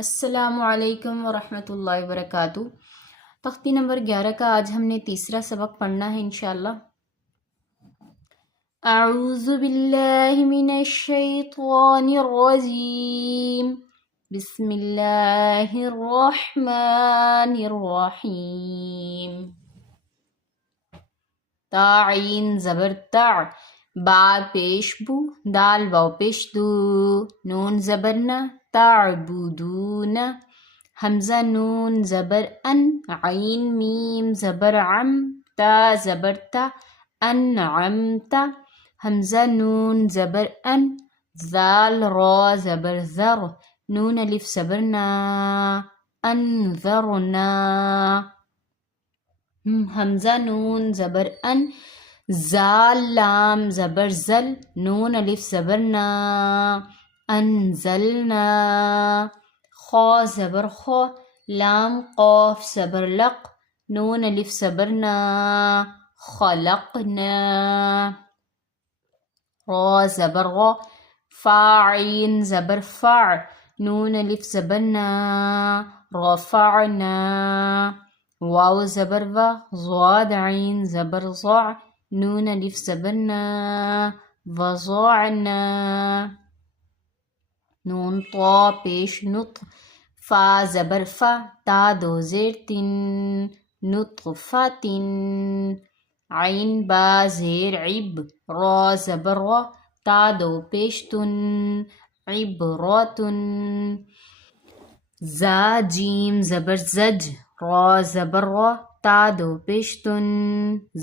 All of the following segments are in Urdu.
السلام علیکم ورحمۃ اللہ وبرکاتہ۔ تختی نمبر 11 کا آج ہم نے تیسرا سبق پڑھنا ہے انشاءاللہ۔ اعوذ باللہ من الشیطان الرجیم، بسم اللہ الرحمن الرحیم۔ تعین زبر تع، با پیش بو، دال واو پیش دو، نون زبر نا، تعبدون، حمزہ نون زبر ان، عین میم زبر عم، تا زبر تا، انعمت، حمزہ نون زبر ان، ذال را زبر ذر، نون الف زبر نا، انذرنا، حمزہ نون زبر ان، زال لام زبر زل، نون الف زبر نا، انزلنا، خا زبر خو، لام قاف زبر لق، نون الف زبر نا، خلقنا، را زبر غ، فاعین زبر فع، نون الف زبر نا، رفعنا، واو زبر و، ضاد عین زبر ضع، نون الف زبر نا، وضعنا، نون طا پیش نط، فا زبر فا، تا دو زیر تن، نطفت، عین با زیر عب، را زبر را، تا دو پیش تن، عبرت، زا جیم زبر زج، را زبر را، تا دو پیش تن،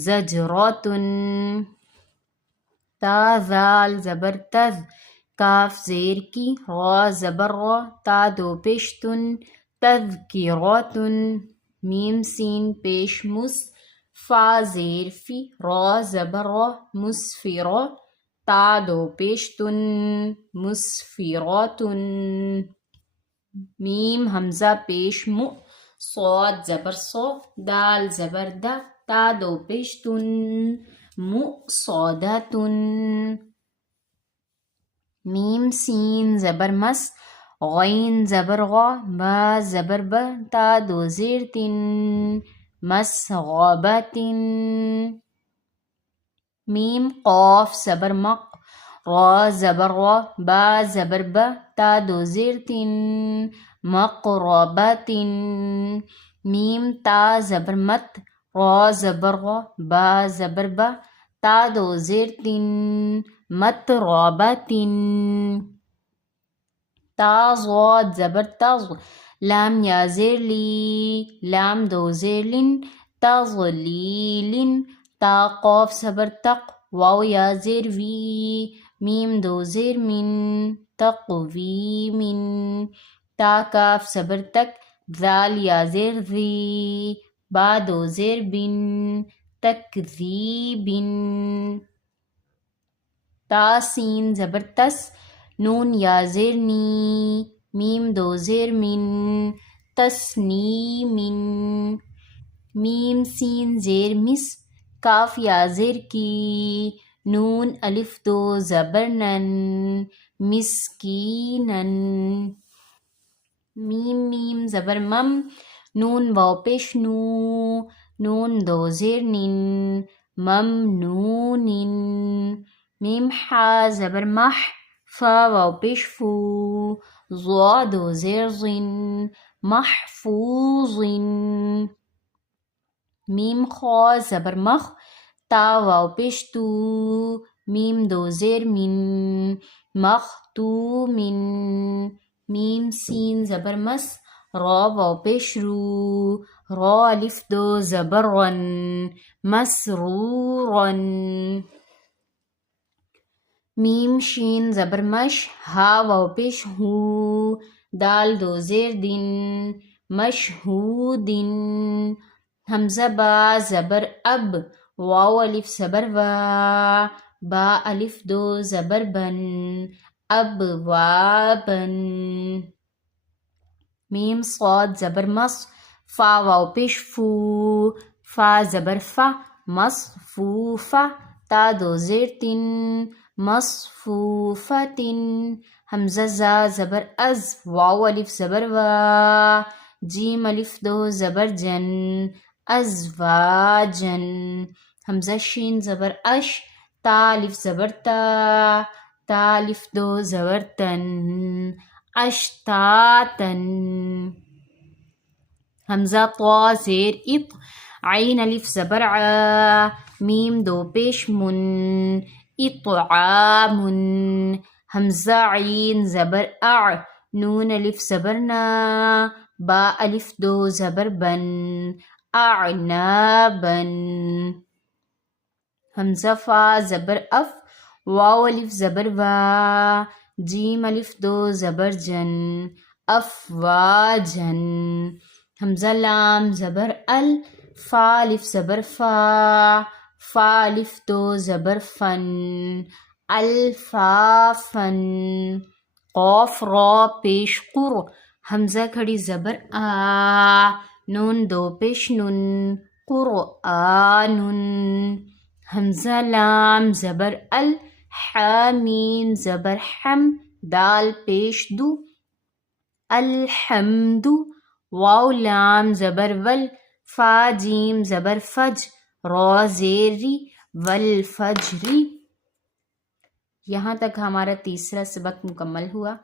زجرت، تا ذال زبر تذ، کاف زیر کی، را زبر را، تا دو پیش تن، تذکرت، میم سین پیش مس، فا زیر فی، را زبر را، مسفرہ، تا دو پیش تن، مسفرۃ، میم حمزہ پیش مو، صاد زبر صو، دال زبر دا، تا دو پیش تن، مؤصدۃ، میم سین زبر مس، غین زبر غا، با زبر با، تا دو زیر تن، مسغبۃ، میم قاف زبر مق، را زبر غا، با زبر با، تا دو زیر تن، مقربۃ، میم تا زبر مت، را زبر غا، با زبر با، تا دو زیر تن، متربۃ، تا ضاد زبر تغ، لام یا زیر لی، لام دو زیر لن، تضلیل، تا قاف زبر تق، واو یا زیر وی، میم دو زیر من، تقویم، تا کاف زبر تک، ذال یا زیر ذی، با دو زیر بن، تکذیب، تا سین زبر تس، نون یا زیر نی، میم دو زیر من، تسنیم، میم سین زیر مس، کاف یا زیر کی، نون الف دو زبر نن، مسکینن، میم زبر مم، نون واو پیش نو، نون دو زیر نن، ممنون، میم حا زبر مح، فا واو پیش فو، ضا دو زیر ظن، محفوظ، میم خا زبر مخ، تا واو پیش تو، میم دو زیر من، مختوم، میم سین زبر مس، را واو پیش رو، را الف دو زبر رن، مسرورن، میم شین زبر مش، ہا واو پیش ہو، دال دو زیر دن، مشہود، حمزہ با زبر اب، واو الف زبر وا، با الف دو زبر بن، ابوابن، میم صاد زبر مص، فا واو پیش فو، فا زبر فا، مصفوفہ، تا دو زیر تن، مصفوفۃ، حمزہ زا زبر از، واو الف زبر وا، جیم الف دو زبر جن، ازواجن. حمزہ شین زبر اش، تا الف زبر تا، تا الف دو زبر تن، اشتاتن. حمزہ طا زیر اط، عین الف زبر ع، میم دو پیش من، اطعامن. حمزہ عین زبر اع، نون الف زبر نا، با الف دو زبر بن، اعنابن. حمزہ فا زبر اف، واو الف زبر وا، جیم الف دو زبر جن، افواجن. حمزہ لام زبر ال، فا الف زبر فا، فا الف دو زبر فن، الفافن. قاف را پیش قر، حمزہ کھڑی زبر آ، نون دو پیش نن، قرآنن. حمزہ لام زبر ال، حامیم زبر حم، دال پیش دو، الحمد. واو لام زبر ول، فا جیم زبر فج، را زیر ری، والفجری. یہاں تک ہمارا تیسرا سبق مکمل ہوا.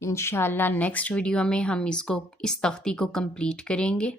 انشاءاللہ نیکسٹ ویڈیو میں ہم اس تختی کو کمپلیٹ کریں گے.